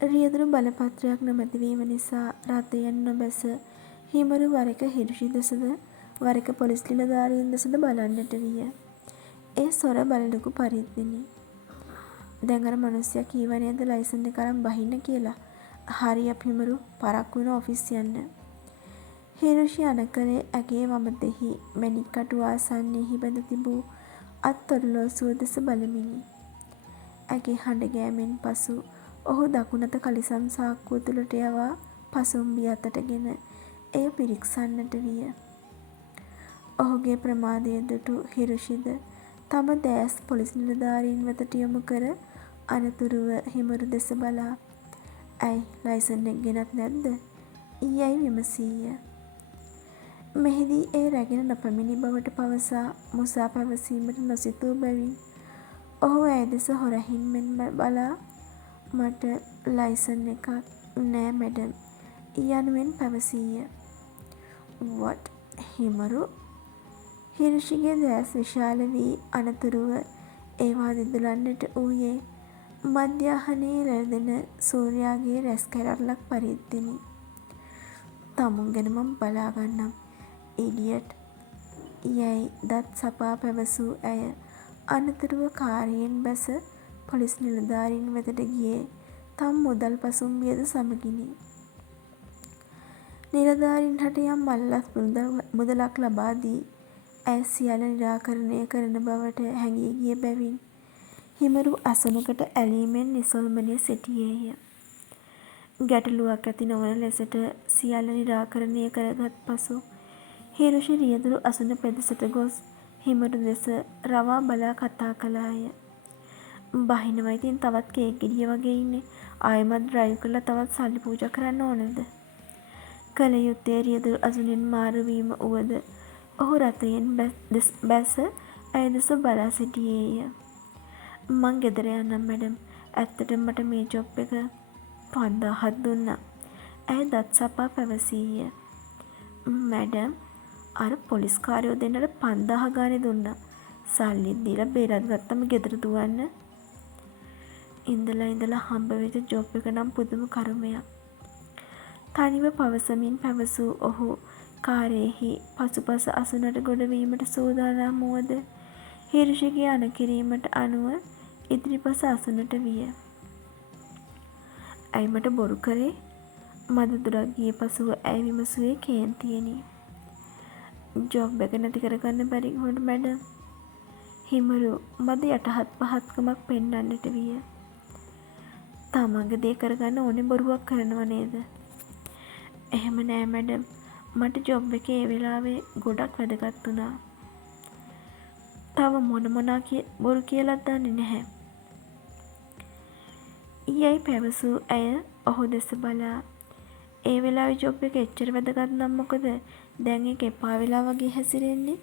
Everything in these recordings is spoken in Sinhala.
රියදුරු බලපත්‍රයක් නොමැති වීම නිසා රථයෙන් නොබැස හිමරු වරක හිරුෂි දෙසද වරක පොලිස් නිලධාරීන් දෙසද බලන්නට විය. ඒ සොර බලලකු පරිද්දෙනි. දැන් අර මනුස්සයා කීව නේද ලයිසන් එක අරන් බහින්න කියලා. හරි අපි හිමරු පරක්කු වෙන ඔෆිස් යන්න. හිරුෂි අනකලේ ඇගේ වම දෙහි මැණික් කටු ආසන්නයෙහි බැඳ තිබූ අත් ඔරලෝසුව දෙස බලමිනි. ඇගේ හඬ ගෑමෙන් පසු ඔහු දකුණත කලිසම් සාක්කුව තුළට යවා පසුම්බිය අතටගෙන එය පිරික්සන්නට විය. ඔහුගේ ප්‍රමාදය දුටු හිරුෂිද තම දෑස් පොලිස් නිලධාරීන් වෙතට යොමු කර අනතුරුව හිමරු දෙස බලා "ඇයි ලයිසන් එක ගෙනත් නැද්ද?" යැයි විමසීය. මෙහිදී ඒ රැගෙන නොපැමිණි බවට පවසා මුසා පැවසීමට නොසිතූ බැවින් ඔහු ඇය දෙස හොරහින් මෙන් බලා "මට ලයිසන් එකක් නෑ මැඩම්" යනුවෙන් පැවසීය. "වොට් හිමරු?" හිරුෂිගේ දෑස් විශාල වී අනතුරුව ඒවා දිදුලන්නට වූයේ මධ්‍යාහ්නයේ රැළදෙන සූර්යාගේ රැස් කැරැල්ලක් පරිද්දෙනි. "තමුන් ගැන මම බලාගන්නම් ඉඩියට්" යැයි දත් සපා පැවසූ ඇය අනතුරුව කාරයෙන් බැස පොලිස් නිලධාරීන් වෙතට ගියේ තම මුදල් පසුම්බියද සමගිනි. නිලධාරීන් හට යම් අල්ලස් මුදලක් ලබා දී ඇය සියල්ල නිරාකරණය කරන බවට හැඟී ගිය බැවින් හිමරු අසුනකට ඇලීමෙන් නිසල්මනය සිටියේය. ගැටලුවක් ඇති නොවන ලෙසට සියල්ල නිරාකරණය කරගත් පසු හිරුෂි රියදුරු අසුන පෙදෙසට ගොස් හිමරු දෙස රවා බලා කතා කළාය. "බහිනවා ඉතින් තවත් කේක් ගෙඩිය වගේ ඉන්නේ. ආයෙමත් ඩ්‍රයිව් කරලා තවත් සල්ලි පූජා කරන්න ඕනෙද?" කළ යුත්තේ රියදුරු අසුනෙන් මාරු වීම වුවද ඔහු රථයෙන් බැස ඇය දෙස බලා සිටියේය. "මං ගෙදර යන්නම් මැඩම්. ඇත්තටම මට මේ ජොබ් එක 5000ක් දුන්නා" ඇය දත් සපා පැවසීය. "මැඩම් අර පොලිස් කාරයෝ දෙන්නට 5000 ගානේ දුන්නා. සල්ලිත් දීලා බේරත් ගත්තම ගෙදර දුවන්න. ඉඳලා හම්බ වෙච්ච ජොබ් එක නම් පුදුම කරුමයක්" තනිව පවසමින් පැවසූ ඔහු කාරයෙහි පසුපස අසුනට ගොඩවීමට සූදානම් වුවද හිරුෂිගේ අණ කිරීමට අනුව ඉදිරිපස අසුනට විය. "ඇයි මට බොරු කළේ?" මද දුරක් ගිය පසුව ඇය විමසුවේ කේන්තියෙනි. "ජොබ් එක නැති කරගන්න බැරි වුණොත් මැඩම්" හිමරු මද යටහත් පහත්කමක් පෙන්නන්නට විය. "තමන්ගේ දේ කරගන්න ඕනේ බොරුවක් කරනව නේද?" "එහෙම නෑ මැඩම්. මට ජොබ් එක ඒ වෙලාවේ ගොඩක් වැදගත් වුණා. තව මොනා බොරු කියලත් දන්නේ නැහැ" යැයි පැවසූ ඇය ඔහු දෙස බලා "ඒ වෙලාවේ ජොබ් එක එච්චර වැදගත් නම් මොකද දැන් ඒක එපා වෙලා වගේ හැසිරෙන්නේ"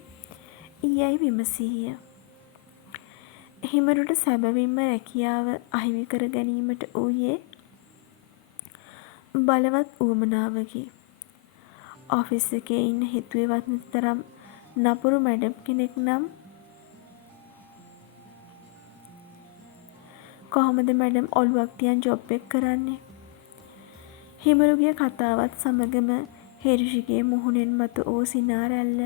යැයි විමසීය. හිමරුට සැබවින්ම රැකියාව අහිමි කර ගැනීමට වූයේ බලවත් උවමනාවකි. ඔෆිස් එකේ ඉන්න හිතුවේවත් නැති තරම් නපුරු මැඩම් කෙනෙක් නම් කොහොමද මැඩම් ඔලුවක් තියන් ජොබ් එක කරන්නේ? හිමරුගේ කතාවත් සමගම හිරුෂිගේ මුහුණෙන් මතු වූ සිනා රැල්ල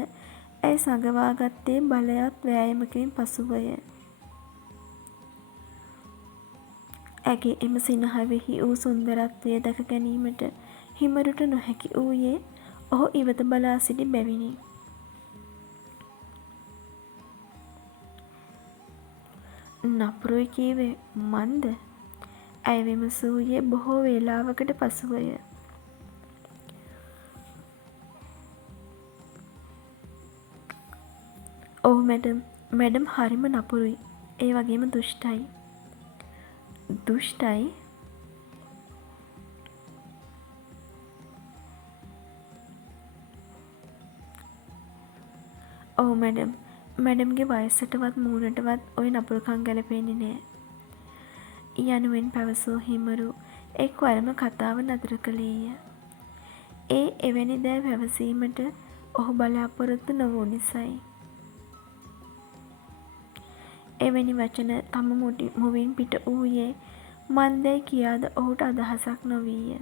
ඇය සඟවා ගත්තේ බලවත් වෑයමකින් පසුවය. ඇගේ එම සිනහවෙහි වූ සුන්දරත්වය දැක ගැනීමට හිමරුට නොහැකි වූයේ ඔහු ඉවත බලා සිටි බැවිනි. "නපුරුයි කීවේ මන්ද?" ඇය විමසූයේ බොහෝ වේලාවකට පසුවය. "ඔව් මැඩම්. මැඩම් හරිම නපුරුයි. ඒ වගේම දුෂ්ටයි." "දුෂ්ටයි?" "ඔව් මැඩම්. මැඩම්ගේ වයසටවත් මූණටවත් ඔය නපුරුකම් ගැලපෙන්නේ නෑ" යනුවෙන් පැවසූ හිමරු එක් වරම කතාව නතර කළේය. ඒ එවැනි දෑ පැවසීමට ඔහු බලාපොරොත්තු නොවූ නිසයි. එවැනි වචන තම මුවින් පිට වූයේ මන්දැයි කියාද ඔහුට අදහසක් නොවීය.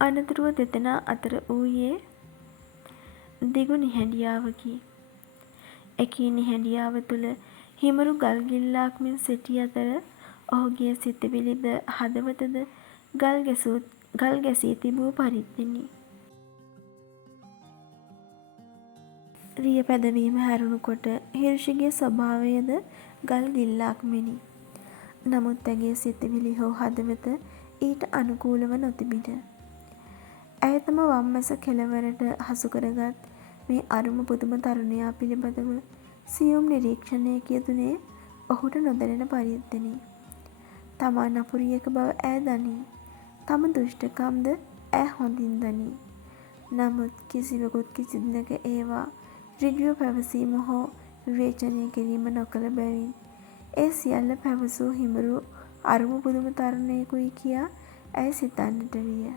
අනතුරුව දෙදෙනා අතර වූයේ දිගු නිහැඬියාවකි. එකී නිහැඬියාව තුළ හිමරු ගල්ගිල්ලක් මෙන් සිටි අතර ඔහුගේ සිතුවිලිද හදවතද ගල් ගැසී තිබූ පරිද්දෙනි. රිය පැදවීම හැරුණු කොට හිරුෂිගේ ස්වභාවයද ගල්ගිල්ලක් මෙනි. නමුත් ඇගේ සිතුවිලි හෝ හදවත ඊට අනුකූලව නොතිබිණ. ඇය තම වම්මැස කෙළවරට හසුකරගත් මේ අරුම පුදුම තරුණයා පිළිබඳව සියුම් නිරීක්ෂණයක යෙදුනේ ඔහුට නොදැනෙන පරිද්දෙනි. තමා නපුරියක බව ඈ දනී. තම දුෂ්ටකම්ද ඈ හොඳින් දනී. නමුත් කිසිවකුත් කිසි දිනක ඒවා ඍජුව පැවසීම හෝ විවේචනය කිරීම නොකළ බැවින් ඒ සියල්ල පැවසූ හිමරු අරුම පුදුම තරුණයෙකුයි කියා ඇය සිතන්නට විය.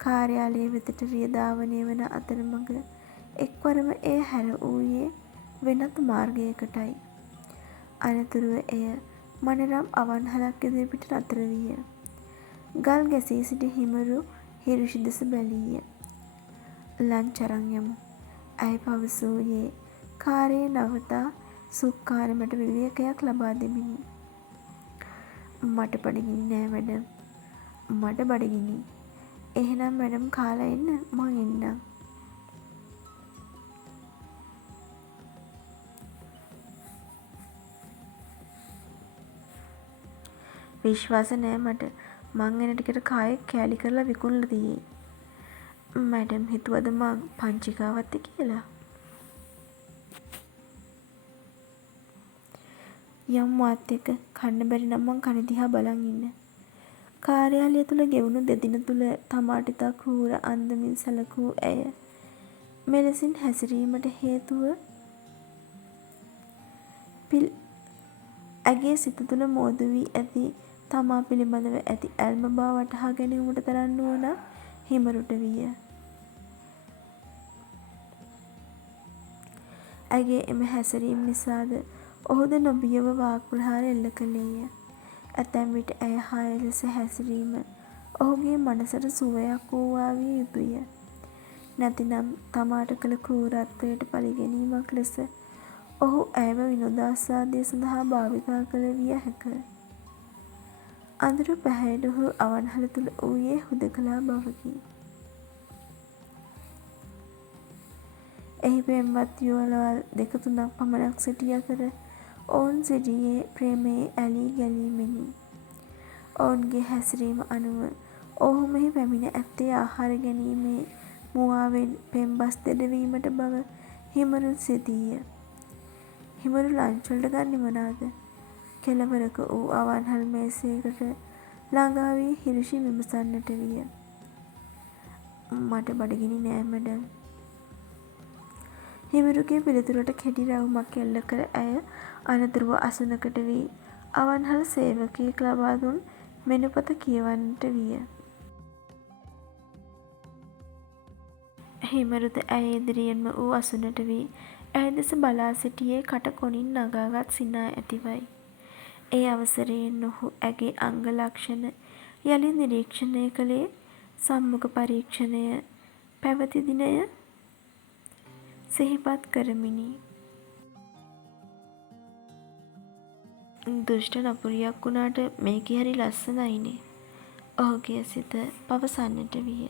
කාර්යාලය වෙතට රිය ධාවනය වන අතරමඟ එක්වරම එය හැර වූයේ වෙනත් මාර්ගයකටයි. අනතුරුව එය මනරම් අවන්හලක් ඉදිරිපිට නතර විය. ගල් ගැසී සිටි හිමරු හිරුෂි දෙස බැලීය. ලන්ච් අරන් යමු. ඇය පවසූයේ කාර්යය නවතා සුක්කාරමට විවේකයක් ලබා දෙමිනි. මට බඩගිනි නෑ මැඩම්. මට බඩගිනියි. එහෙනම් මැඩම් කාලා එන්න මං එන්නම්. විශ්වාස නෑ මට. මං එන ටිකට කායෙක් කෑලි කරලා විකුණලා තියෙයි. මැඩම් හිතුවද මං පංචිකාවක්ද කියලා? යම් මාත් එක්ක කන්න බැරි නම් මං කන දිහා බලන් ඉන්න. කාර්යාලය තුළ ගෙවුණු දෙදින තුළ තමාට ඉතා කෲර අන්දමින් සැලකූ ඇය මෙලෙසින් හැසිරීමට හේතුව ඇගේ සිත තුළ මෝදු වී ඇති තමා පිළිබඳව ඇති ඇල්ම බව වටහා ගැනීමට තරම් නුවණක් හිමරුට විය. ඇගේ එම හැසිරීම නිසාද ඔහුද නොබියව වාක් ප්‍රහාර එල්ල කළේය. ඇතැම් විට ඇය හා එලෙස හැසිරීම ඔහුගේ මනසට සුවයක් වූවා විය යුතුය. නැතිනම් තමාට කළ කෲරත්වයට පළිගැනීමක් ලෙස ඔහු ඇයව විනෝදාස්වාදය සඳහා භාවිතා කළ විය හැක. අඳුරු පැහැයට අවන්හල තුළ වූයේ හුදෙකලා බවකි. එහි පෙම්වත් යුවළවල් දෙක තුනක් පමණක් සිටි අතර ඔවුන් සිටියේ ප්‍රේමයේ ඇලී ගැලීමෙනි. ඔවුන්ගේ හැසිරීම අනුව ඔවුහු මෙහි පැමිණ ඇත්තේ ආහාර ගැනීමේ මුවාවෙන් පෙම්බස් දෙඩවීමට බව හිමරු සිතීය. හිමරු ලන්ච් වලට ගන්නෙ මොනාද? කෙළවරක වූ අවන්හල් මේසයකට ළඟා වී හිරුෂි විමසන්නට විය. මට බඩගිනි නෑ මැඩම්. හිමරුගේ පිළිතුරට කෙටි රැවුමක් එල්ල කළ ඇය අනතුරුව අසුනකට වී අවන්හල් සේවකයෙක් ලබා දුන් මෙනු පත කියවන්නට විය. හිමරුද ඇය ඉදිරියෙන්ම වූ අසුනට වී ඇය දෙස බලා සිටියේ කට කොණින් නගාගත් සිනා ඇතිවයි. ඒ අවසරයෙන් ඔහු ඇගේ අංග ලක්ෂණ යළි නිරීක්ෂණය කළේ සම්මුඛ පරීක්ෂණය පැවති දිනය සිහිපත් කරමිනි. දුෂ්ට නපුරියක් වුණාට මේකි හරි ලස්සනයිනේ. ඔහුගේ සිත පවසන්නට විය.